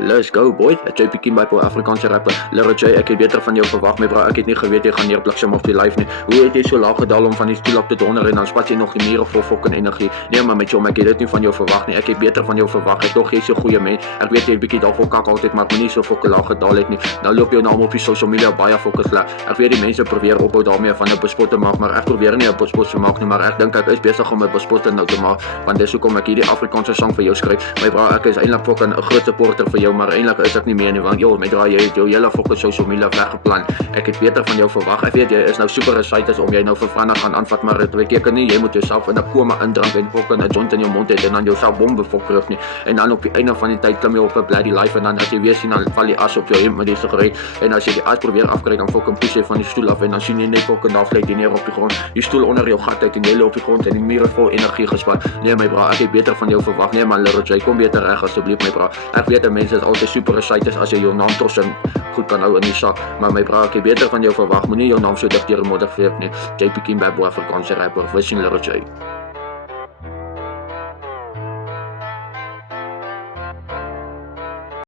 Let's go boy, JP Kimba po Afrikaanse rapper. Lil J, ek het beter van jou verwag my bra, ek het nie geweet jy gaan neerbliksem op die live nie. Hoe het jy so laag gedaal om van die stoel op te donder en dan spat jy nog die mure vol fucking energie? Nee maar met jou, ek het dit nie van jou verwag nie. Ek het beter van jou verwag. Ek dog jy's 'n goeie mens. Ek weet jy bietjie daarvoor kak altyd, maar moenie so fucking laag gedaal het nie. Nou loop jou naam op die social media baie fucking sleg. Ek weet die mense probeer ophou daarmee van 'n bespot te maak, maar ek probeer nie 'n bespot te maak nie, maar ek dink ek is besig om 'n bespot nou te maak, want dis hoekom ek hierdie Afrikaanse sang vir jou skryf. My bra, ek is eintlik fucking 'n groot supporter vir jou, maar eintlik is ek nie meer nie, want joh, my draai jy het jou hele fucking social media weggeplan. Ek het beter van jou verwag. Ek weet jy is nou super excited om jy nou vir Franna gaan aanvat, maar dit beteken nie jy moet jouself in 'n koma indrink en fucking 'n joint in jou mond hê en dan jouself bombe terug nie. En dan op die einde van die tyd klim jy op 'n bloody life en dan as jy weer sien dan val die as op jou hemp met die sigaret en as jy die as probeer afkry dan fucking push jy van die stoel af en dan sien jy net fucking aflei jy neer op die grond. Die stoel onder jou gat uit en jy lê op die grond en die mure vol energie gespan. Nee my bra, ek het beter van jou verwag. Nee man, Lil J, kom beter reg asseblief my bra. Ek weet dat mense is altyd super excited as jy jou naam trots en goed kan hou in die sak, maar my bra, ek het beter van jou verwag. Moenie jou naam so dik deur die modder veep nie. JP Kimba, Afrikaanse rapper, wissing Lil J.